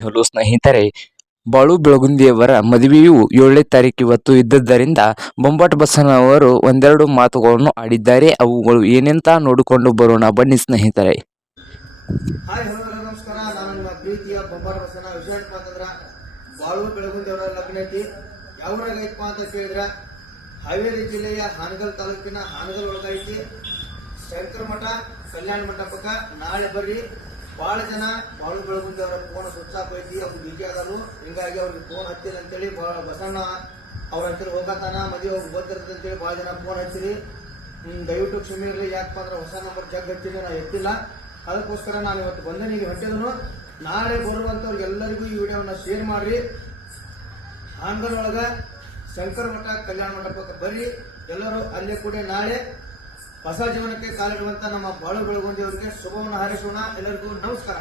Hello ಸ್ನೇಹಿತರೆ, ಬಾಳು ಬೆಳಗುಂದಿಯವರ ಮದುವೆಯು ಏಳನೇ ತಾರೀಕು ಇವತ್ತು ಇದ್ದದ್ದರಿಂದ ಬೊಂಬಾಟ್ ಬಸನವರು ಒಂದೆರಡು ಮಾತುಗಳನ್ನು ಆಡಿದ್ದಾರೆ. ಅವುಗಳು ಏನೆಂತ ನೋಡಿಕೊಂಡು ಬರೋಣ. ಬನ್ನಿ ಸ್ನೇಹಿತರೆ. ನಮಸ್ಕಾರ. ಹಾವೇರಿ ಜಿಲ್ಲೆಯ ಹಾನಗಲ್ ತಾಲೂಕಿನ ಹಾನಗಲ್ ಒಳಗೈತಿ ಶಂಕರ ಮಠ ಕಲ್ಯಾಣ ಮಂಟಪಕ್ಕ ನಾಳೆ ಬರ್ರಿ. ಬಹಳ ಜನ ಬಾಳು ಬೆಳಗುಂದಿ ಅವರ ಫೋನ್ ಸ್ವಿಚ್ ಐತಿ ಅವ್ರು ಬಿಜಿ ಆಗಲು ಹಿಂಗಾಗಿ ಅವ್ರಿಗೆ ಫೋನ್ ಹಚ್ಚಿಲ್ಲ ಅಂತೇಳಿ ಭಾಳ ಬಸಣ್ಣ ಅವ್ರ ಹತ್ತಿರ ಹೋಗತಾನ ಮದುವೆ ಹೋಗಿ ಗೊತ್ತಿರ್ತದೆ ಅಂತೇಳಿ ಬಹಳ ಜನ ಫೋನ್ ಹಚ್ಚಿರಿ. ದಯವಿಟ್ಟು ಕ್ಷಮೆ ಇರಲಿ ಯಾಕಪ್ಪ ಅಂದ್ರೆ ಹೊಸ ನಂಬರ್ ಜಗ್ ಹಚ್ಚಿದ್ರೆ ನಾ ಎತ್ತಿಲ್ಲ. ಅದಕ್ಕೋಸ್ಕರ ನಾನು ಇವತ್ತು ಬಂದನಿಗೆ ಹೊಟ್ಟಿದ್ರು ನಾಳೆ ಬರುವಂತವ್ರು ಎಲ್ಲರಿಗೂ ಈ ವಿಡಿಯೋವನ್ನು ಶೇರ್ ಮಾಡ್ರಿ. ಹಾನಗಲ್ ಒಳಗ ಶಂಕರ ಮಠ ಕಲ್ಯಾಣ ಮಂಟಪಕ್ಕೆ ಬರ್ರಿ. ಎಲ್ಲರೂ ಅಲ್ಲೇ ಕೂಡ ನಾಳೆ ಹೊಸ ಜೀವನಕ್ಕೆ ಕಾಲಿಡುವಂತ ನಮ್ಮ ಬಾಳು ಬೆಳಗುಂದಿ ಅವರಿಗೆ ಶುಭವನ್ನು ಹಾರೈಸೋಣ. ಎಲ್ಲರಿಗೂ ನಮಸ್ಕಾರ.